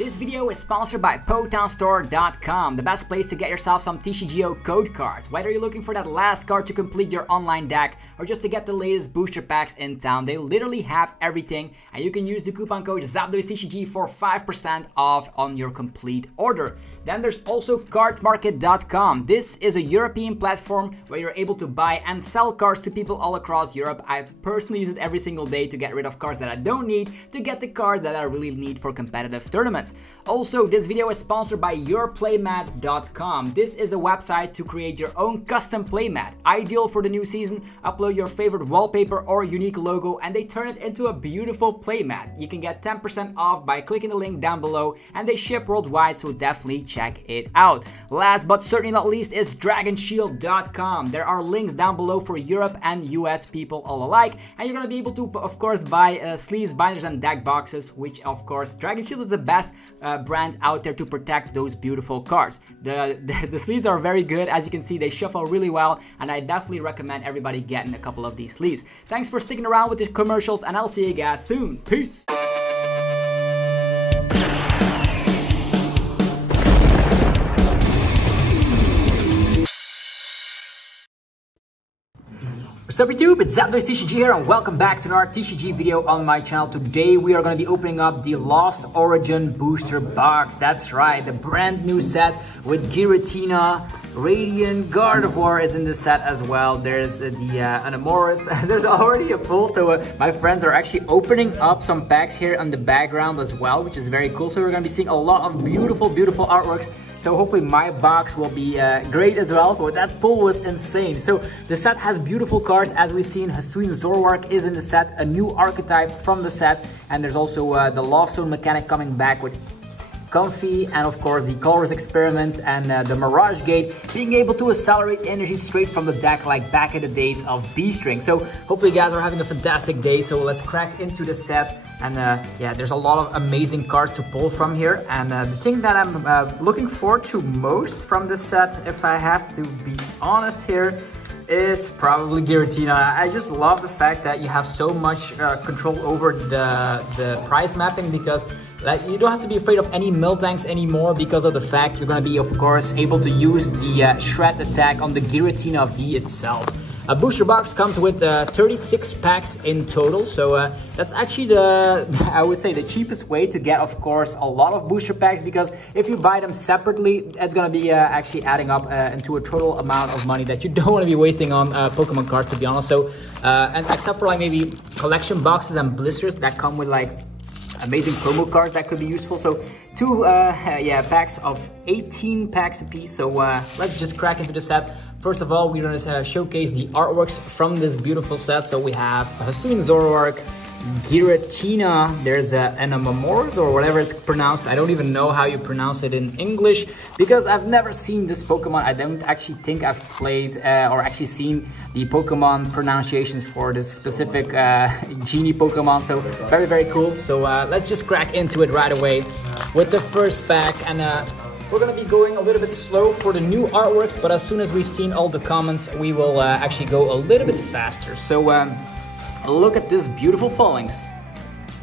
This video is sponsored by PokemonStore.com, the best place to get yourself some TCGO code cards. Whether you're looking for that last card to complete your online deck or just to get the latest booster packs in town, they literally have everything, and you can use the coupon code ZapDoesTCG for 5% off on your complete order. Then there's also CARDMARKET.com. This is a European platform where you're able to buy and sell cards to people all across Europe. I personally use it every single day to get rid of cards that I don't need, to get the cards that I really need for competitive tournaments. Also, this video is sponsored by yourplaymat.com. This is a website to create your own custom playmat. Ideal for the new season. Upload your favorite wallpaper or unique logo and they turn it into a beautiful playmat. You can get 10% off by clicking the link down below, and they ship worldwide, so definitely check it out. Last but certainly not least is dragonshield.com. There are links down below for Europe and US people all alike, and you're gonna be able to of course buy sleeves, binders and deck boxes, which of course Dragon Shield is the best brand out there to protect those beautiful cards. The sleeves are very good. As you can see, they shuffle really well, and I definitely recommend everybody getting a couple of these sleeves. Thanks for sticking around with the commercials, and I'll see you guys soon. Peace! What's up YouTube, it's ZapDoesTCG here and welcome back to another TCG video on my channel. Today we are going to be opening up the Lost Origin booster box. That's right, the brand new set with Giratina. Hisuian Goodra is in this set as well. There's the Anamoris. There's already a pull, so my friends are actually opening up some packs here on the background as well, which is very cool. So we're going to be seeing a lot of beautiful artworks. So hopefully my box will be great as well, but that pull was insane. So the set has beautiful cards, as we've seen. Hisuian Zoroark is in the set, a new archetype from the set, and there's also the Lost Zone mechanic coming back with Comfy, and of course the Colorless Experiment and the Mirage Gate, being able to accelerate energy straight from the deck like back in the days of B-String. So hopefully you guys are having a fantastic day. So let's crack into the set, and yeah, there's a lot of amazing cards to pull from here. And the thing that I'm looking forward to most from this set, if I have to be honest here, is probably Giratina. I just love the fact that you have so much control over the price mapping, because you don't have to be afraid of any Miltanks anymore, because of the fact you're going to be, of course, able to use the Shred attack on the Giratina V itself. A booster box comes with 36 packs in total, so that's actually I would say the cheapest way to get, of course, a lot of booster packs, because if you buy them separately, it's going to be actually adding up into a total amount of money that you don't want to be wasting on Pokemon cards, to be honest. So, and except for like maybe collection boxes and blisters that come with like amazing promo cards that could be useful. So two packs of 18 packs a piece. So let's just crack into the set. First of all, we're going to showcase the artworks from this beautiful set. So we have Hisuian Zoroark, Giratina, there's an Anamoris or whatever it's pronounced. I don't even know how you pronounce it in English, because I've never seen this Pokemon. I don't actually think I've played or actually seen the Pokemon pronunciations for this specific genie Pokemon. So very cool. So let's just crack into it right away with the first pack. And we're going to be going a little bit slow for the new artworks, but as soon as we've seen all the comments, we will actually go a little bit faster. So look at this beautiful fallings.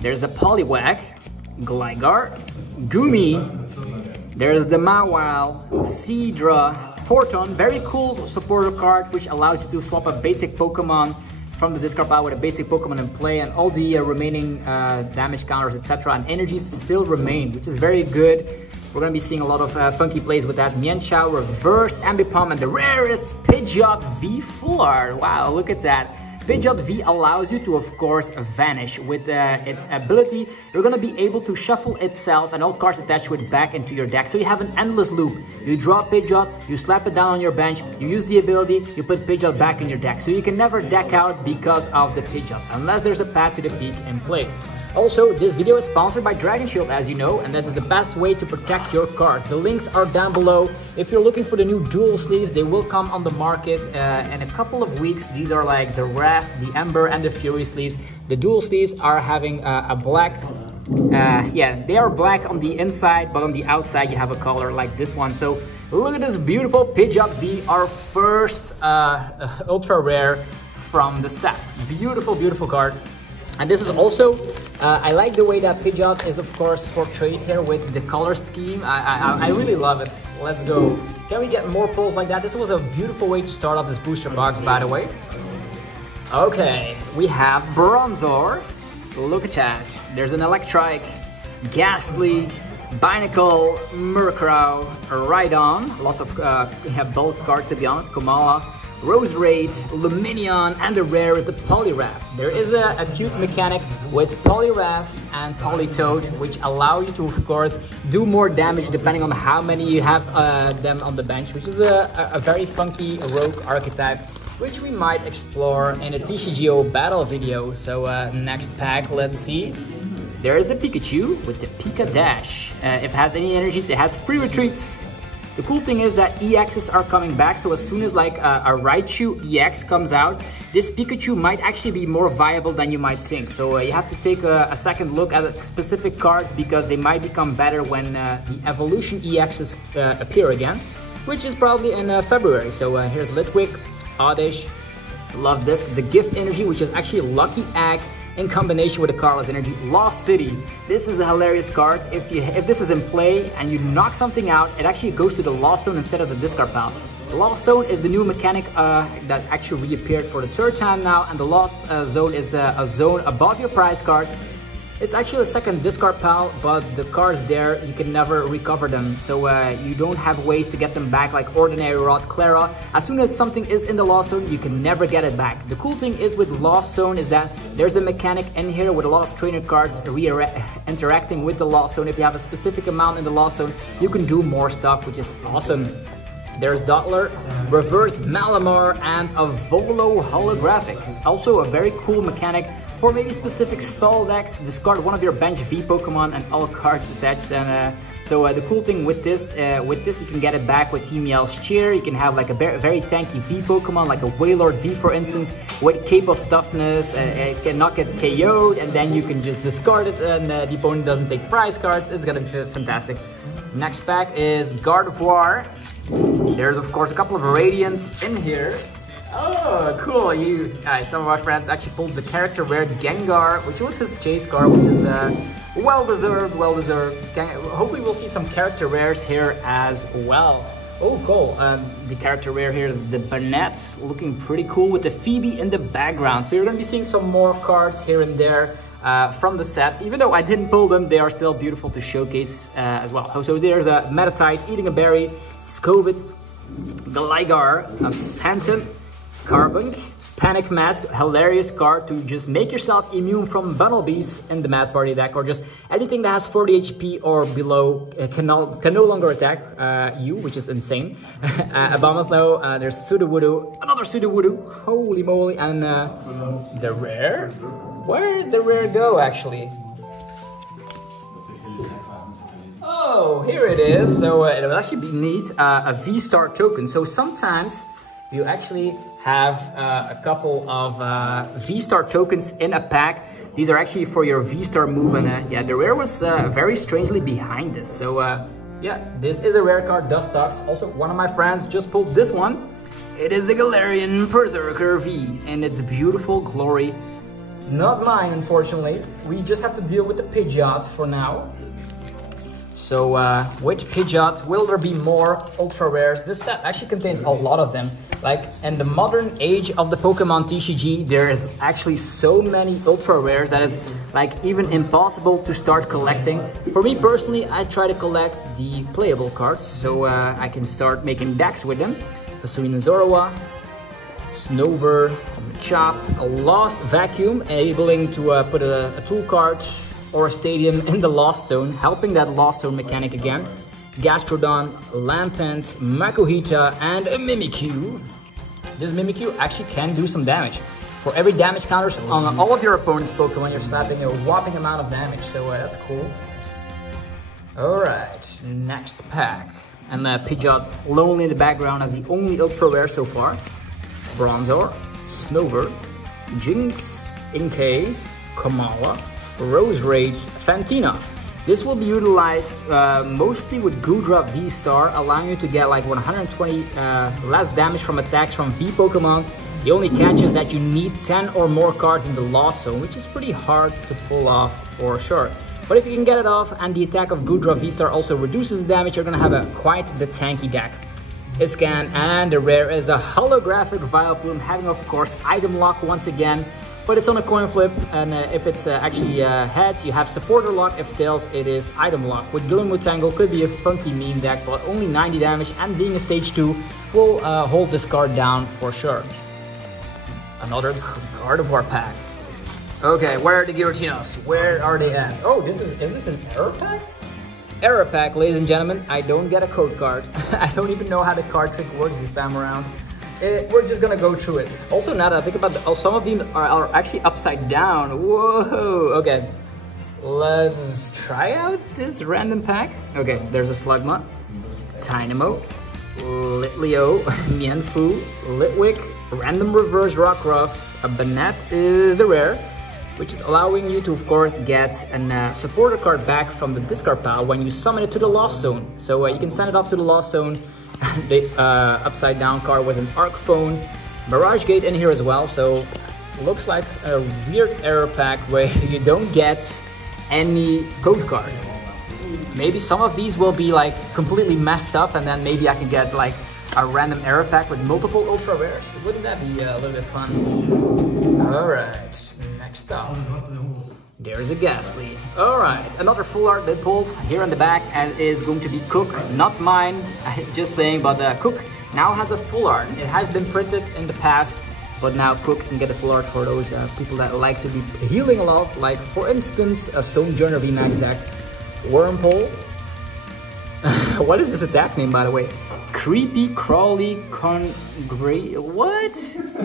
There's a Poliwag, Gligar, Gumi, there's the Mawile, Seadra, Forton. Very cool supporter card, which allows you to swap a basic Pokemon from the discard pile with a basic Pokemon in play, and all the remaining damage counters, etc. and energies still remain, which is very good. We're going to be seeing a lot of funky plays with that. Mienshao, Reverse, Ambipom, and the rarest Pidgeot V Full Art. Wow, look at that. Pidgeot V allows you to, of course, vanish. With its ability, you're going to be able to shuffle itself and all cards attached to it back into your deck. So you have an endless loop. You draw Pidgeot, you slap it down on your bench, you use the ability, you put Pidgeot back in your deck. So you can never deck out because of the Pidgeot, unless there's a Path to the Peak in play. Also, this video is sponsored by Dragon Shield, as you know, and this is the best way to protect your cards. The links are down below. If you're looking for the new dual sleeves, they will come on the market in a couple of weeks. These are like the Wrath, the Ember, and the Fury sleeves. The dual sleeves are having a black, they are black on the inside, but on the outside you have a color like this one. So look at this beautiful Pidgeot V, our first ultra rare from the set. Beautiful card. And this is also, I like the way that Pidgeot is of course portrayed here with the color scheme. I really love it. Let's go. Can we get more pulls like that? This was a beautiful way to start off this booster box, by the way. Okay, we have Bronzor. Look at that. There's an Electrike, Ghastly, Binacle, Murkrow, Rhydon. Lots of have bulk cards to be honest. Komala, Roserade, Luminion, and the rare is the Poliwrath. There is a cute mechanic with Poliwrath and Politoed, which allow you to, of course, do more damage depending on how many you have them on the bench, which is a very funky rogue archetype, which we might explore in a TCGO battle video. So next pack, let's see. There is a Pikachu with the Pika Dash. If it has any energies, it has free retreat. The cool thing is that EXs are coming back, so as soon as like a Raichu EX comes out, this Pikachu might actually be more viable than you might think. So you have to take a second look at specific cards because they might become better when the evolution EXs appear again, which is probably in February. So here's Litwick, Oddish, love this. The Gift Energy, which is actually Lucky Egg in combination with the Carlos Energy. Lost City. This is a hilarious card. If this is in play and you knock something out, it actually goes to the Lost Zone instead of the discard pile. The Lost Zone is the new mechanic that actually reappeared for the third time now, and the Lost Zone is a zone above your prize cards. It's actually a second discard pile, but the cards there, you can never recover them. So you don't have ways to get them back like Ordinary Rod, Clara. As soon as something is in the Lost Zone, you can never get it back. The cool thing is with Lost Zone is that there's a mechanic in here with a lot of trainer cards interacting with the Lost Zone. If you have a specific amount in the Lost Zone, you can do more stuff, which is awesome. There's Dottler, Reverse Malamar, and a Volo Holographic. Also a very cool mechanic for maybe specific stall decks. Discard one of your bench V Pokemon and all cards attached. And so the cool thing with this you can get it back with Team Yell's Cheer. You can have like a very tanky V Pokemon, like a Wailord V for instance, with Cape of Toughness. It cannot get KO'd, and then you can just discard it, and the opponent doesn't take prize cards. It's gonna be fantastic. Next pack is Gardevoir. There's of course a couple of Radiants in here. Oh, cool! Some of our friends actually pulled the character rare Gengar, which was his chase card, which is well deserved. Hopefully we'll see some character rares here as well. Oh, cool! The character rare here is the Banette, looking pretty cool with the Phoebe in the background. So you're gonna be seeing some more cards here and there from the sets. Even though I didn't pull them, they are still beautiful to showcase as well. So there's a Metatite, Eating a Berry, Scovit, Gligar, a Phantom, Carbunk, Panic Mask, hilarious card to just make yourself immune from Bunnelbees in the Mad Party deck, or just anything that has 40 HP or below can no longer attack you, which is insane. Abomasnow, there's Sudowoodo, another Sudowoodo, holy moly, and the rare? Where did the rare go actually? Oh, here it is. So it will actually need a VSTAR token. So sometimes you actually have a couple of VSTAR tokens in a pack. These are actually for your VSTAR move, and yeah, the rare was very strangely behind this. So yeah, this is a rare card, Dustox. Also, one of my friends just pulled this one. It is the Galarian Berserker V, and it's beautiful glory. Not mine, unfortunately. We just have to deal with the Pidgeot for now. So with Pidgeot, will there be more ultra rares? This set actually contains a lot of them. Like in the modern age of the Pokemon TCG, there is actually so many ultra rares that is like even impossible to start collecting. For me personally, I try to collect the playable cards, so I can start making decks with them. Hisuian Goodra, Snover, Chop, a Lost Vacuum, enabling to put a tool card or a stadium in the Lost Zone, helping that Lost Zone mechanic again. Gastrodon, Lampent, Makuhita, and a Mimikyu. This Mimikyu actually can do some damage. For every damage counters on all of your opponent's Pokemon, you're slapping a whopping amount of damage, so that's cool. Alright, next pack. And Pidgeot lonely in the background as the only ultra rare so far. Bronzor, Snover, Jinx, Inkay, Kamala, Roserade, Fantina. This will be utilized mostly with Goodra VSTAR, allowing you to get like 120 less damage from attacks from V Pokemon. The only catch is that you need 10 or more cards in the Lost Zone, which is pretty hard to pull off for sure. But if you can get it off and the attack of Goodra VSTAR also reduces the damage, you're gonna have quite the tanky deck. Iscan, and the rare is a holographic Vileplume, having of course item lock once again. But it's on a coin flip, and if it's actually heads, you have supporter lock. If tails, it is item lock. With Gillian Tangle, could be a funky meme deck, but only 90 damage, and being a stage 2 will hold this card down for sure. Another Gardevoir pack. Okay, where are the Giratinas? Where are they at? Oh, is this an error pack? Error pack, ladies and gentlemen. I don't get a code card. I don't even know how the card trick works this time around. We're just gonna go through it. Also, now that I think about it, some of these are actually upside down. Whoa, okay. Let's try out this random pack. Okay, there's a Slugma, Dynamo, Litleo, Mienfoo, Litwick, random reverse Rockruff, a Banette is the rare, which is allowing you to, of course, get a supporter card back from the discard pile when you summon it to the Lost Zone. So you can send it off to the Lost Zone. The upside down card was an Arc Phone, Barrage Gate in here as well, so looks like a weird error pack where you don't get any code card. Maybe some of these will be like completely messed up, and then maybe I can get like a random error pack with multiple ultra rares. Wouldn't that be a little bit fun? Alright, next up. There's a Ghastly. Alright, another full art that pulled here in the back, and is going to be Cook, not mine, just saying, but Cook now has a full art. It has been printed in the past, but now Cook can get a full art for those people that like to be healing a lot, like for instance a Stonejourner VMAX deck. Wormpole. What is this attack name, by the way? Creepy Crawly Congray. What?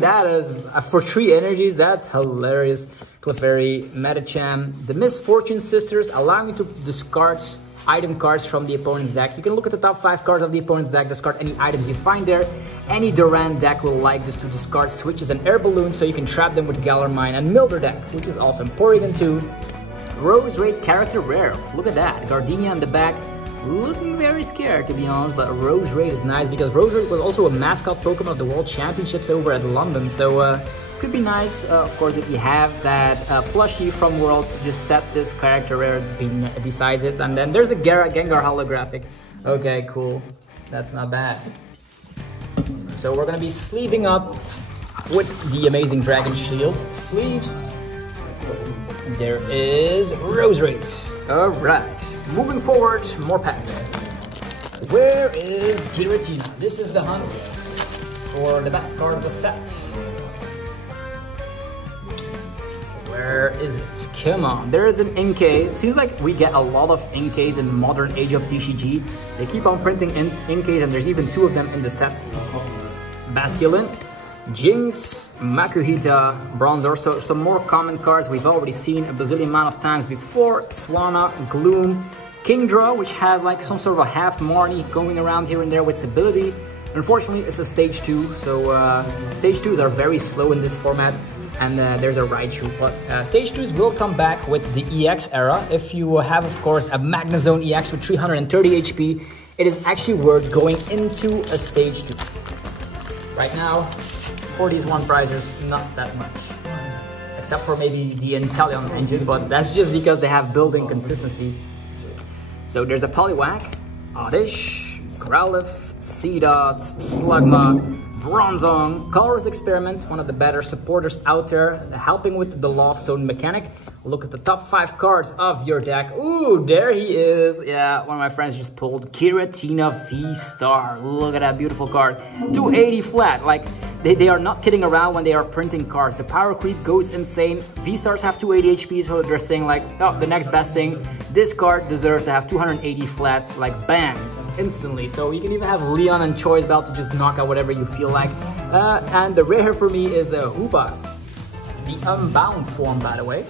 That is for 3 energies. That's hilarious. Clefairy, Medicham, the Misfortune Sisters, allowing you to discard item cards from the opponent's deck. You can look at the top 5 cards of the opponent's deck, discard any items you find there. Any Duran deck will like this to discard switches and air balloons, so you can trap them with Galar Mine and Milder deck, which is awesome. Porygon 2, Rose Raid character rare. Look at that. Gardenia on the back. Looking very scared, to be honest, but Rose Raid is nice because Rose Raid was also a mascot Pokemon of the World Championships over at London, so could be nice, of course, if you have that plushie from Worlds to just set this character rare besides it. And then there's a Gengar holographic. Okay, cool. That's not bad. So we're gonna be sleeving up with the amazing Dragon Shield sleeves. There is Rose Raid. Alright. Moving forward, more packs. Where is Giratina? This is the hunt for the best card of the set. Where is it? Come on, there is an NK. It seems like we get a lot of NKs in modern Age of TCG. They keep on printing NKs, and there's even 2 of them in the set. Basculin, Jinx, Makuhita, Bronzor, so some more common cards we've already seen a bazillion amount of times before. Swanna, Gloom, Kingdra, which has like some sort of a half Marnie going around here and there with its ability. Unfortunately, it's a stage 2, so stage 2s are very slow in this format, and there's a Raichu. But stage 2s will come back with the EX era. If you have, of course, a Magnezone EX with 330 HP, it is actually worth going into a stage 2. Right now, for these one prizers, not that much. Except for maybe the Inteleon engine, but that's just because they have building consistency. So there's a Poliwag, Oddish, Growlithe, Seedot, Slugma, Bronzong, Colorless Experiment, one of the better supporters out there, helping with the Lost Zone mechanic. Look at the top 5 cards of your deck. Ooh, there he is. Yeah, one of my friends just pulled Giratina VSTAR. Look at that beautiful card. 280 flat. Like, they are not kidding around when they are printing cards. The power creep goes insane. V-Stars have 280 HP, so they're saying like, oh, the next best thing. This card deserves to have 280 flats, like bam, instantly. So you can even have Leon and Choice Belt to just knock out whatever you feel like. And the rare for me is Hoopa, the Unbound form, by the way.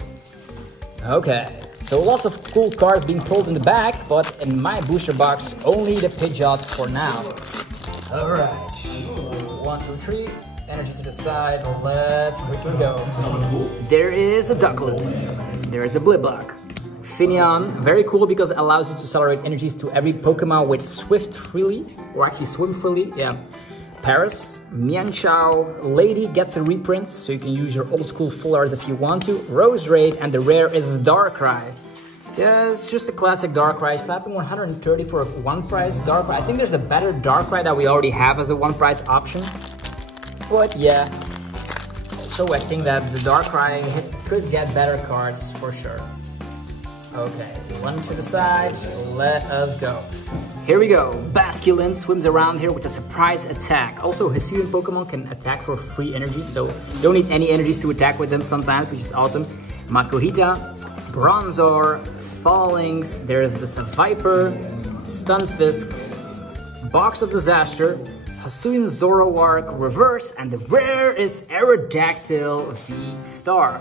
Okay, so lots of cool cards being pulled in the back, but in my booster box, only the Pidgeot for now. Alright, 1, 2, 3, energy to the side, let's freaking go. There is a Ducklet, there is a Bliblock. Finneon, very cool because it allows you to accelerate energies to every Pokemon with Swift freely, or actually Swim freely, yeah. Paris, Mianchao, Lady gets a reprint, so you can use your old school full arts if you want to. Rose Raid, and the rare is Darkrai. Yeah, it's just a classic Darkrai, slapping 130 for a one price Darkrai. I think there's a better Darkrai that we already have as a one price option. But yeah, so I think that the Darkrai could get better cards for sure. Okay, one to the side, let us go. Here we go. Basculin swims around here with a surprise attack. Also, Hisuian Pokemon can attack for free energy, so you don't need any energies to attack with them sometimes, which is awesome. Makuhita, Bronzor, Fallings, there's the Viper, Stunfisk, Box of Disaster, Hisuian Zoroark Reverse, and the rare is Aerodactyl VSTAR.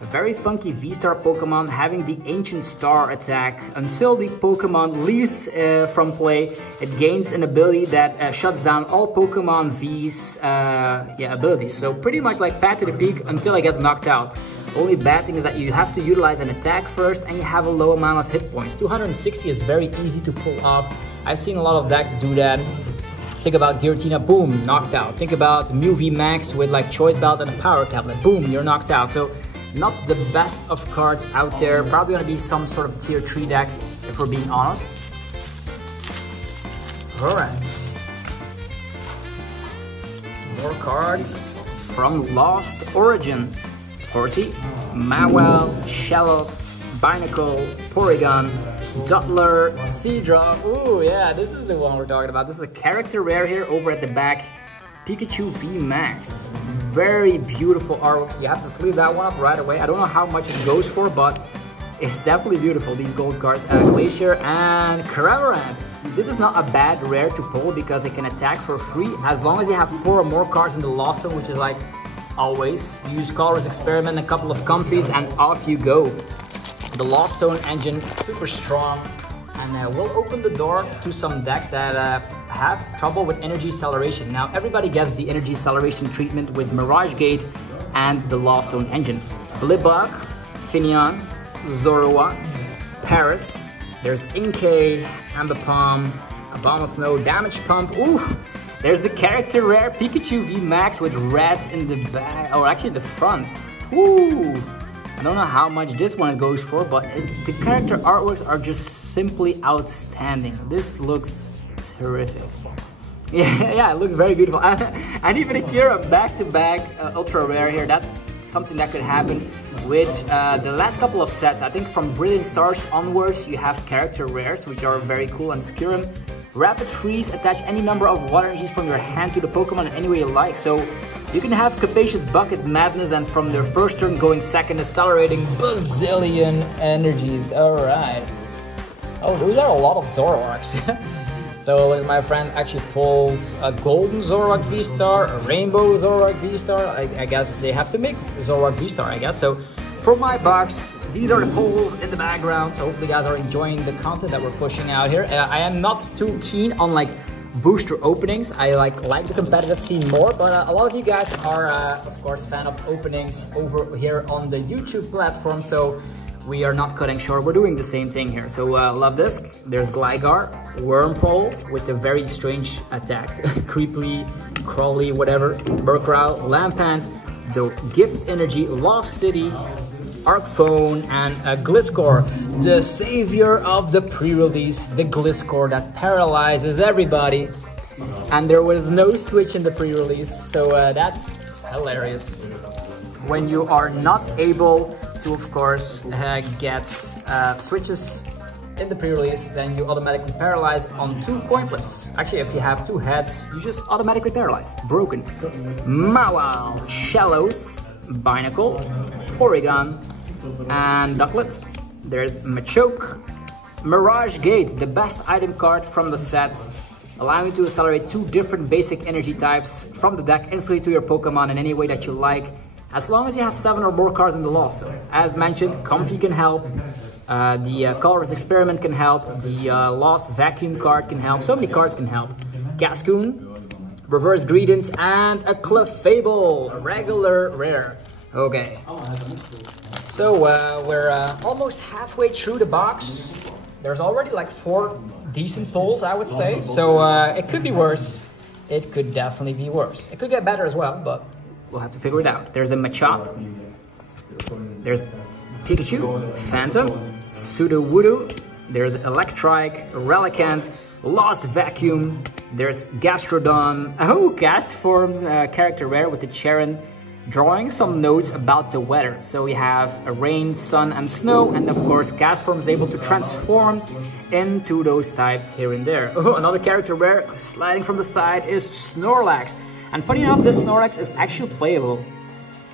A very funky V-Star Pokemon having the Ancient Star attack. Until the Pokemon leaves from play, it gains an ability that shuts down all Pokemon V's abilities. So pretty much like Path to the Peak until it gets knocked out. Only bad thing is that you have to utilize an attack first and you have a low amount of hit points. 260 is very easy to pull off. I've seen a lot of decks do that. Think about Giratina, boom, knocked out. Think about Mew VMAX with like Choice Belt and a Power Tablet, boom, you're knocked out. So not the best of cards out there. Probably gonna be some sort of tier 3 deck, if we're being honest. Alright. More cards from Lost Origin. Horsey, Mawile, Shellos, Binacle, Porygon, Duttler, Seadrop. Ooh, yeah, this is the one we're talking about. This is a character rare here over at the back. Pikachu VMAX. Very beautiful artwork. You have to sleeve that one up right away. I don't know how much it goes for, but it's definitely beautiful, these gold cards. Glacier and Cravarant. This is not a bad rare to pull because it can attack for free as long as you have 4 or more cards in the Lost Zone, which is like always. You use Color's Experiment, a couple of Comfies, and off you go. The Lost Zone engine, super strong. And we'll open the door to some decks that have trouble with energy acceleration. Now, everybody gets the energy acceleration treatment with Mirage Gate and the Lost Zone engine. Blibbuck, Finneon, Zoroark, Paris, there's Inkay, Ambipom, Abomasnow, Damage Pump. Oof! There's the character rare Pikachu VMAX with red in the back, or actually the front. Ooh! I don't know how much this one goes for, but the character artworks are just simply outstanding. This looks terrific. Yeah, it looks very beautiful. And even if you're a back-to-back ultra rare here, that's something that could happen with the last couple of sets. I think from Brilliant Stars onwards, you have character rares, which are very cool. And Kyurem, Rapid Freeze, attach any number of water energies from your hand to the Pokemon in any way you like. So you can have Capacious Bucket Madness, and from their first turn going second, accelerating bazillion energies. Alright. Oh, those are a lot of Zoroarks. So like my friend actually pulled a Golden Zoroark VSTAR, a Rainbow Zoroark VSTAR. I guess they have to make Zoroark VSTAR, I guess. So for my box, these are the pulls in the background. So hopefully you guys are enjoying the content that we're pushing out here. I am not too keen on like booster openings. I like the competitive scene more, but a lot of you guys are of course fan of openings over here on the YouTube platform, so we are not cutting short. We're doing the same thing here. So love this. There's Gligar, Wurmple with a very strange attack. Creeply, Crawly, whatever. Murkrow, Lampant, the Gift Energy, Lost City, Arcphone, and Gliscor, the savior of the pre-release, the Gliscor that paralyzes everybody. And there was no switch in the pre-release, so that's hilarious. When you are not able to, of course, get switches in the pre-release, then you automatically paralyze on 2 coin flips. Actually, if you have 2 heads, you just automatically paralyze. Broken. Mawile, Shellos, Binacle, Porygon, and Ducklet. There's Machoke, Mirage Gate, the best item card from the set, allowing you to accelerate 2 different basic energy types from the deck instantly to your Pokemon in any way that you like, as long as you have 7 or more cards in the Lost Zone. As mentioned, Comfy can help, the Colorless Experiment can help, the Lost Vacuum card can help, so many cards can help. Gascoon, Reverse Greedent, and a Clefable, a regular rare. Okay. So we're almost halfway through the box. There's already like 4 decent pulls, I would say. So it could be worse. it could definitely be worse. It could get better as well, but we'll have to figure it out. There's a Machop, there's Pikachu, Phantom, Sudowoodo, there's Electrike, Relicanth, Lost Vacuum, there's Gastrodon, Gas Form character rare with the Charon, drawing some notes about the weather. So we have a rain, sun, and snow, and of course Gas Form is able to transform into those types here and there. Another character rare sliding from the side is Snorlax. And funny enough, this Snorlax is actually playable,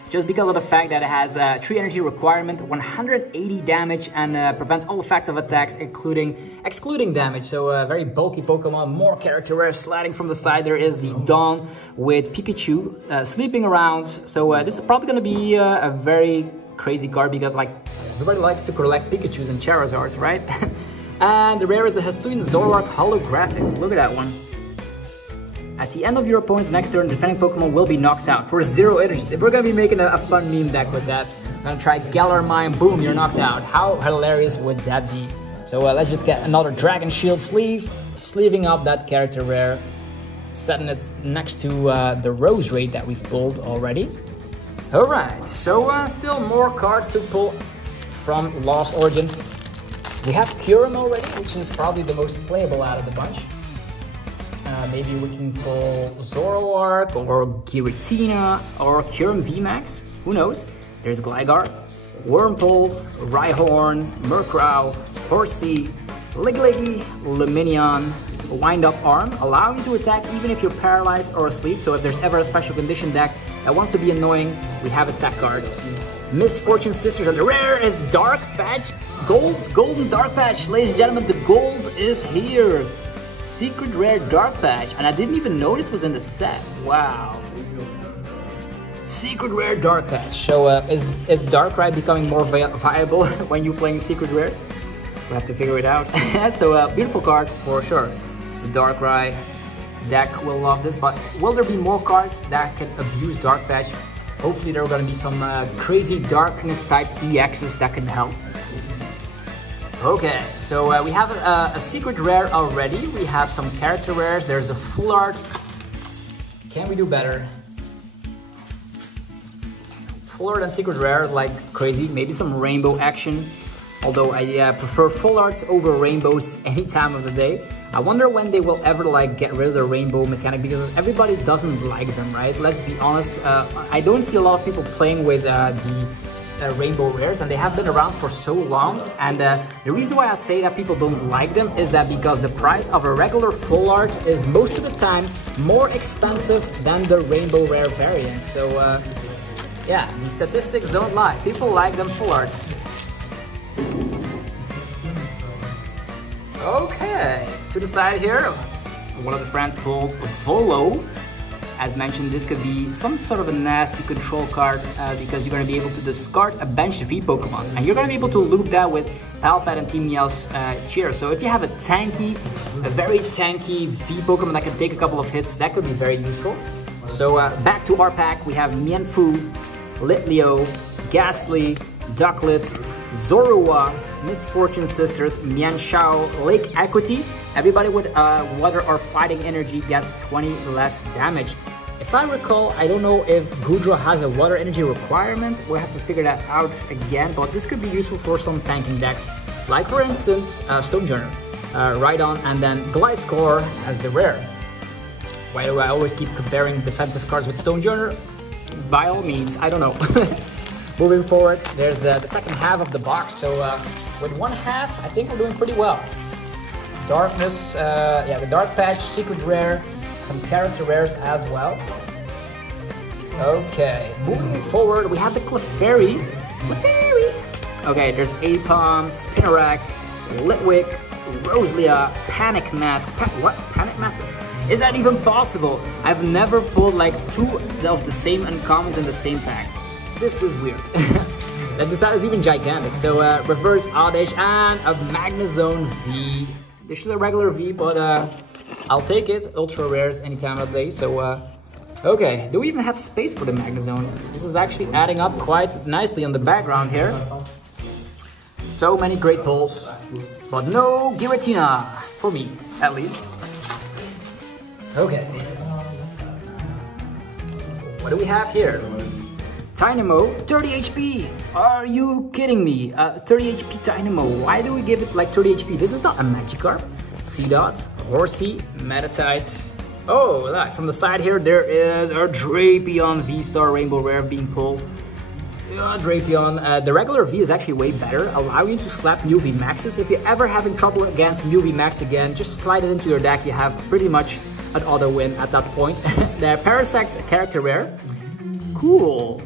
just because of the fact that it has 3 energy requirement, 180 damage, and prevents all effects of attacks, excluding damage. So a very bulky Pokemon, more character rare sliding from the side. There is the Dawn with Pikachu sleeping around. So this is probably going to be a very crazy card, because like everybody likes to collect Pikachus and Charizards, right? And the rare is a Hisuian Zoroark holographic. Look at that one. At the end of your opponent's next turn, defending Pokemon will be knocked out for 0 energies. If we're going to be making a fun meme deck with that, I'm going to try Galar Mine, boom, you're knocked out. How hilarious would that be? So let's just get another Dragon Shield sleeve, sleeving up that character rare, setting it next to the Rose Raid that we've pulled already. Alright, so still more cards to pull from Lost Origin. We have Kyurem already, which is probably the most playable out of the bunch. Maybe we can pull Zoroark or Giratina or Kyurem VMAX, who knows? There's Gligar, Wurmple, Rhyhorn, Murkrow, Horsey, Ligligi, Luminion, Wind-Up Arm, allowing you to attack even if you're paralyzed or asleep. So if there's ever a special condition deck that wants to be annoying, we have attack card. Misfortune Sisters, and the rare is Dark Patch, Golden Dark Patch. Ladies and gentlemen, the gold is here. Secret rare Dark Patch, and I didn't even notice was in the set. Wow. Secret rare Dark Patch. So is Darkrai becoming more viable when you're playing secret rares? We'll have to figure it out. So beautiful card for sure. The Darkrai deck will love this, but will there be more cards that can abuse Dark Patch? Hopefully there are going to be some crazy darkness type EXs that can help. Okay, so we have a secret rare already. We have some character rares. There's a full art. Can we do better? Full art and secret rare like crazy. Maybe some rainbow action. Although I prefer full arts over rainbows any time of the day. I wonder when they will ever like get rid of the rainbow mechanic, because everybody doesn't like them, right? Let's be honest. I don't see a lot of people playing with the rainbow rares, and they have been around for so long. And the reason why I say that people don't like them is that because the price of a regular full art is most of the time more expensive than the rainbow rare variant. So yeah, the statistics don't lie. People like them full arts. Okay, to the side here, one of the friends pulled Volo. As mentioned, this could be some sort of a nasty control card because you're going to be able to discard a bench V Pokemon. And you're going to be able to loop that with Palpad and Team Yell's Cheer. So if you have a very tanky V Pokemon that can take a couple of hits, that could be very useful. So back to our pack, we have Mienfoo, Litleo, Ghastly, Ducklet, Zorua, Misfortune Sisters, Mienshao, Lake Equity. Everybody with water or fighting energy gets 20 less damage. If I recall, I don't know if Goodra has a water energy requirement. We'll have to figure that out again, but this could be useful for some tanking decks. Like for instance, Stonejourner, Rhydon, and then Gliscor as the rare. Why do I always keep comparing defensive cards with Stonejourner? By all means, I don't know. Moving forward, there's the second half of the box. So with one half, I think we're doing pretty well. Darkness, yeah, the Dark Patch, Secret Rare, some character rares as well. Okay, moving forward, we have the Clefairy. Okay, there's Apom, Spinarak, Litwick, Roselia, Panic Mask. What? Panic Mask? Is that even possible? I've never pulled like 2 of the same uncommons in the same pack. This is weird. This is even gigantic. So Reverse Oddish and a Magnezone V. This is a regular V, but I'll take it. Ultra rares any time of the day. So okay, do we even have space for the Magnezone? This is actually adding up quite nicely on the background here. So many great pulls, but no Giratina for me, at least. Okay, What do we have here? Dynamo, 30 HP. Are you kidding me? 30 HP Dynamo. Why do we give it like 30 HP? This is not a Magikarp. C-Dot, Horsey, Metatite. Oh, look, from the side here, there is a Drapion VSTAR Rainbow Rare being pulled. Drapion, the regular V is actually way better, allowing you to slap new VMAXs. If you're ever having trouble against new VMAX again, just slide it into your deck. You have pretty much an auto win at that point. The Parasect character rare. Cool.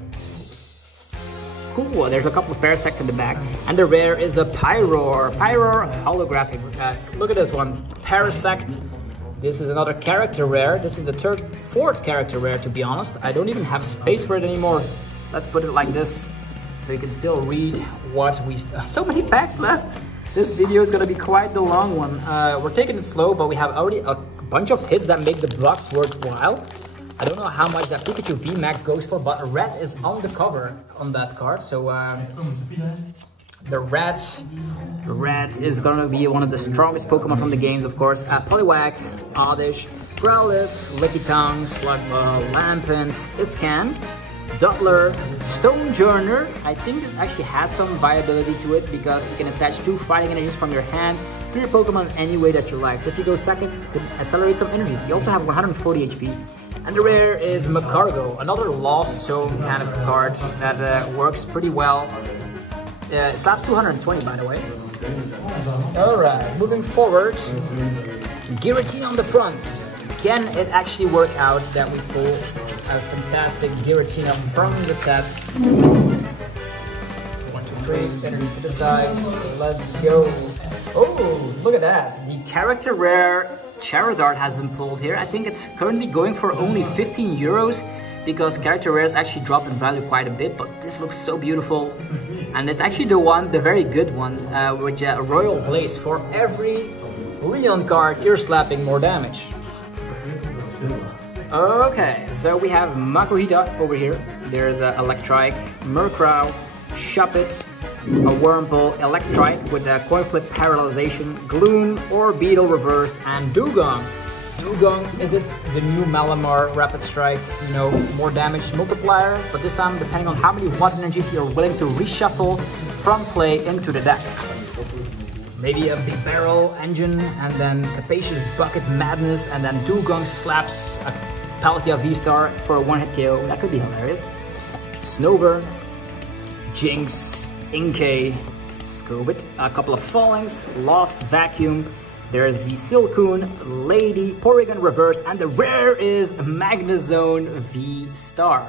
Cool, there's a couple of Parasects in the back. And the rare is a Pyroar. Pyroar holographic. Look at this one. Parasect. This is another character rare. This is the fourth character rare, to be honest. I don't even have space for it anymore. Let's put it like this, so you can still read what we... So many packs left! This video is gonna be quite the long one. We're taking it slow, but we have already a bunch of hits that make the box worthwhile. I don't know how much that Pikachu VMAX goes for, but red is on the cover on that card, so... The red is gonna be one of the strongest Pokemon from the games, of course. Poliwag, Oddish, Growlithe, Lickitung, Slugma, Lampent, Iscan, Dottler, Stonejourner. I think this actually has some viability to it because you can attach 2 fighting energies from your hand to your Pokemon any way that you like. So if you go second, you can accelerate some energies. You also have 140 HP. And the rare is Macargo, another Lost Zone kind of card that works pretty well. It slaps 220, by the way. Alright, moving forward. Giratina on the front. Can it actually work out that we pull a fantastic Giratina from the set? 1, 2, 3, energy to the side. Let's go. Oh, look at that. The character rare Charizard has been pulled here. I think it's currently going for only 15 euros because character rares actually drop in value quite a bit, but this looks so beautiful. And it's actually the very good one, with Royal Blaze. For every Leon card, you're slapping more damage. Okay, so we have Makuhita over here. There's Electrike, Murkrow, Shuppet, a Wurmple, Electrike with a Coin Flip Paralyzation, Gloom, or Beetle Reverse, and Dugong. Dugong, is it the new Malamar Rapid Strike, you know, more damage multiplier, but this time depending on how many water energies you're willing to reshuffle from play into the deck. Maybe a Big Barrel Engine, and then Capacious Bucket Madness, and then Dugong slaps a Palkia VSTAR for a one-hit KO. That could be hilarious. Snowbird, Jinx, Inkay, Scobit, a couple of Fallings, Lost Vacuum. There's the Silcoon, Lady, Porygon Reverse, and the rare is Magnezone VSTAR.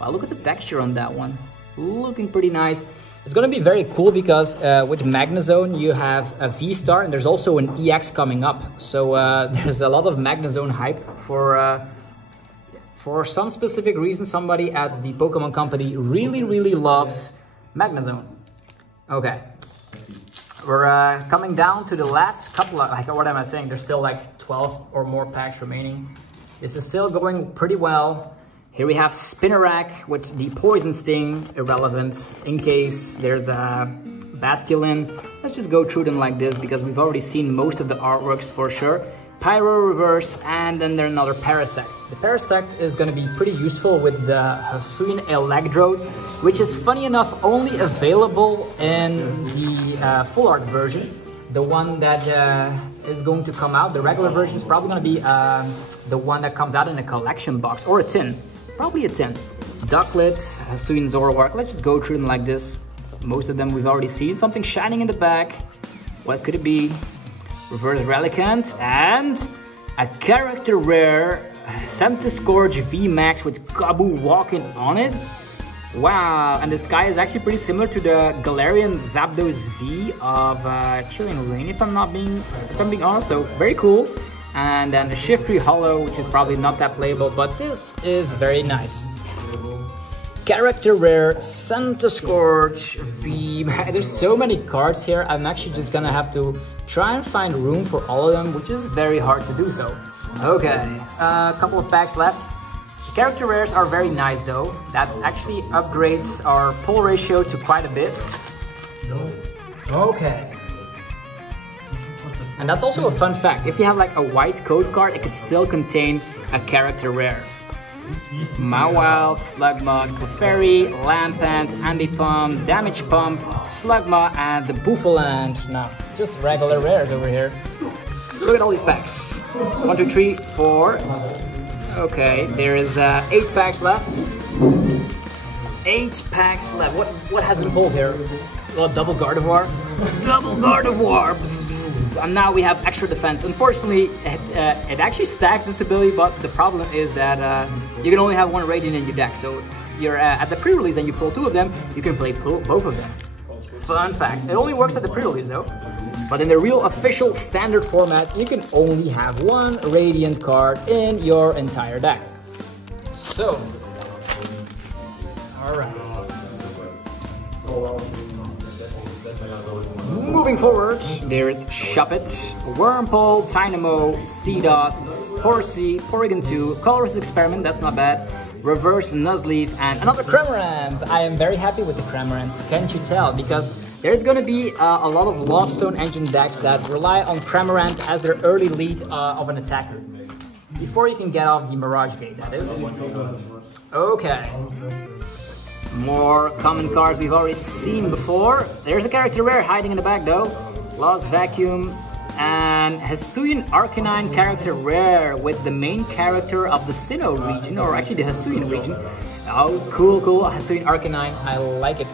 Wow, look at the texture on that one. Looking pretty nice. It's gonna be very cool because with Magnezone you have a VSTAR and there's also an EX coming up. So there's a lot of Magnezone hype for some specific reason. Somebody at the Pokemon Company really loves Magnezone. Okay. We're coming down to the last couple of, like, what am I saying? There's still like 12 or more packs remaining. This is still going pretty well. Here we have Spinarak with the Poison Sting, irrelevant, in case there's a Basculin. Let's just go through them like this because we've already seen most of the artworks for sure. Pyro Reverse, and then there's another Parasect. The Parasect is going to be pretty useful with the Hisuian Electrode, which is funny enough only available in the full art version. The one that is going to come out, the regular version, is probably going to be the one that comes out in a collection box or a tin. Probably a tin. Ducklet, Hisuian Zoroark. Let's just go through them like this. Most of them we've already seen. Something shining in the back. What could it be? Reverse Relicanth, and a character rare Centiskorch VMAX with Kaboo walking on it. Wow, and the sky is actually pretty similar to the Galarian Zapdos V of Chilling Rain, if I'm being honest. So very cool. And then the Shiftry Hollow, which is probably not that playable, but this is very nice. Character rare Centiskorch V. There's so many cards here. I'm actually just gonna have to try and find room for all of them, which is very hard to do so. Okay, a couple of packs left. The character rares are very nice though. That actually upgrades our pull ratio to quite a bit. Okay. And that's also a fun fact. If you have like a white code card, it could still contain a character rare. Mawile, Slugma, Clefairy, Lampant, Ambipom, Damage Pump, Slugma, and the Bouffalant. Now, just regular rares over here. Look at all these packs. 1, 2, 3, 4. Okay, there is 8 packs left. 8 packs left. What has been pulled here? Well, double Gardevoir. Double Gardevoir! And now we have extra defense. Unfortunately, it actually stacks this ability, but the problem is that you can only have 1 Radiant in your deck. So you're at the pre-release and you pull 2 of them, you can play both of them. Fun fact. It only works at the pre-release though. But in the real official standard format, you can only have 1 Radiant card in your entire deck. So, alright. Moving forward, there's Shuppet, Wurmple, Tynamo, Seedot, Horsey, Porygon 2, Colorless Experiment, that's not bad, Reverse Nuzleaf, and another Cramorant. I am very happy with the Cramorants, can't you tell? Because there's going to be a lot of Lost Stone Engine decks that rely on Cramorant as their early lead of an attacker. Before you can get off the Mirage Gate, that is. Okay. More common cards we've already seen before. There's a character rare hiding in the back though. Lost Vacuum and Hisuian Arcanine character rare with the main character of the Sinnoh region, or actually the Hisuian region. Oh, cool, cool. Hisuian Arcanine, I like it.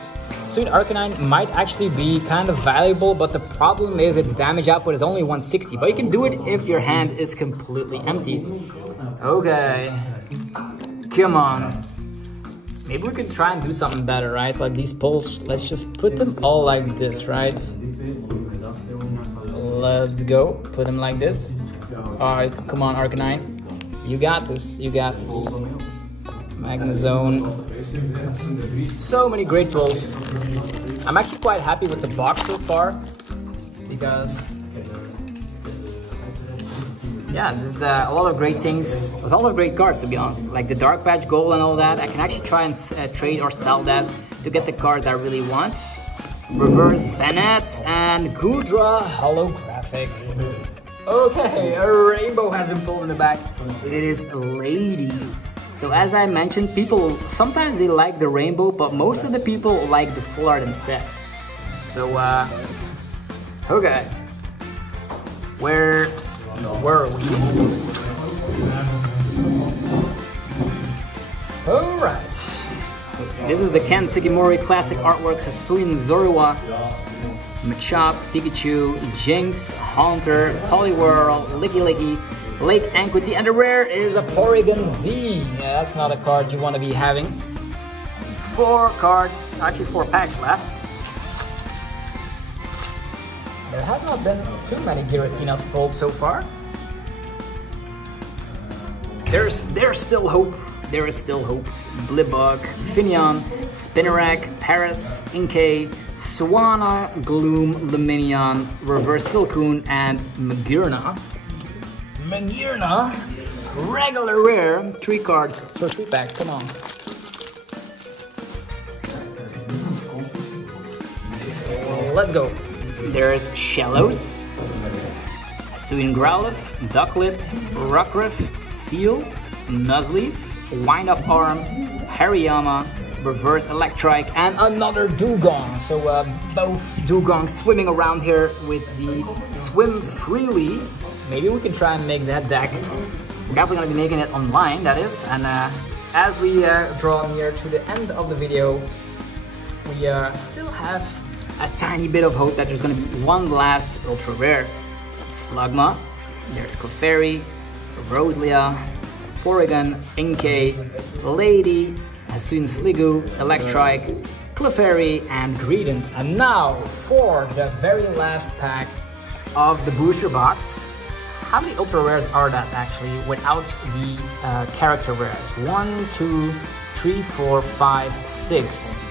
Hisuian Arcanine might actually be kind of valuable, but the problem is its damage output is only 160. But you can do it if your hand is completely empty. Okay. Come on. Maybe we could try and do something better, right? Like these pulls, let's just put them all like this, right? Let's go. Put them like this. Alright, come on, Arcanine. You got this, you got this. Magnezone. So many great pulls. I'm actually quite happy with the box so far, because yeah, there's a lot of great things, a lot of great cards to be honest. Like the Dark Patch Gold and all that, I can actually try and trade or sell that to get the cards I really want. Reverse Bennett and Goodra Holographic. Okay, a rainbow has been pulled in the back. It is Lady. So as I mentioned, people, sometimes they like the rainbow, but most of the people like the full art instead. So, okay. Where are we? Alright. This is the Ken Sugimori classic artwork, Hisuian Zoroark, Machop, Pikachu, Jinx, Haunter, Poliwhirl, Licky, Lake Anquity, and the rare is a Porygon Z. Yeah, that's not a card you want to be having. 4 cards, actually 4 packs left. There has not been too many Giratinas pulled so far. There's still hope. There is still hope. Blibug, Finneon, Spinarak, Paris, Inkay, Swana, Gloom, Luminion, Reverse Silcoon, and Magearna. Magearna, regular rare, 3 cards, so 3 packs, come on. Let's go. There's Shellos, Hisuian Growlithe, Ducklet, Rockruff, Seal, Nuzleaf, Wind-Up Arm, Hariyama, Reverse Electrike, and another Dugong. So both Dugongs swimming around here with the Swim Freely. Maybe we can try and make that deck. We're definitely going to be making it online, that is. And as we draw near to the end of the video, we still have a tiny bit of hope that there's going to be one last ultra rare. Slugma, there's Clefairy, Roselia, Porygon, Inkay, Lady, Hisuian Sliggoo, Electrike, Clefairy, and Greedent. And now for the very last pack of the booster box. How many ultra rares are that actually without the character rares? 1, 2, 3, 4, 5, 6.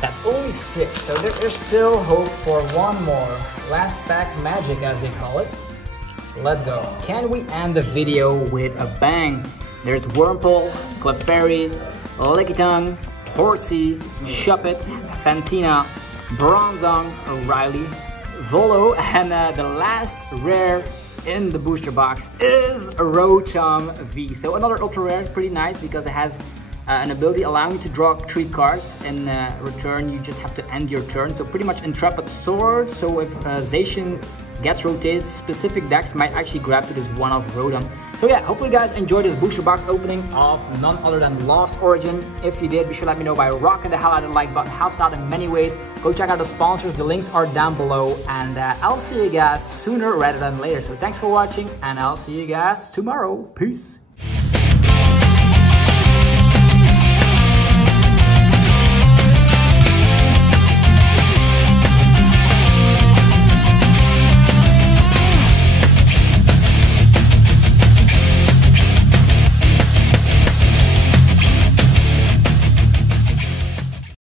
That's only 6, so there's still hope for one more. Last pack magic, as they call it. Let's go. Can we end the video with a bang? There's Wurmple, Clefairy, Lickitung, Horsey, Shuppet, Fantina, Bronzong, Riley, Volo, and the last rare in the booster box is Rotom V. So another ultra rare, pretty nice because it has an ability allowing you to draw 3 cards. In return, you just have to end your turn. So pretty much Intrepid Sword. So if Zacian gets rotated, specific decks might actually grab to this one-off Rotom. So yeah, hopefully you guys enjoyed this booster box opening of none other than Lost Origin. If you did, be sure to let me know by rocking the hell out of the like button. Helps out in many ways. Go check out the sponsors. The links are down below. And I'll see you guys sooner rather than later. So thanks for watching, and I'll see you guys tomorrow. Peace.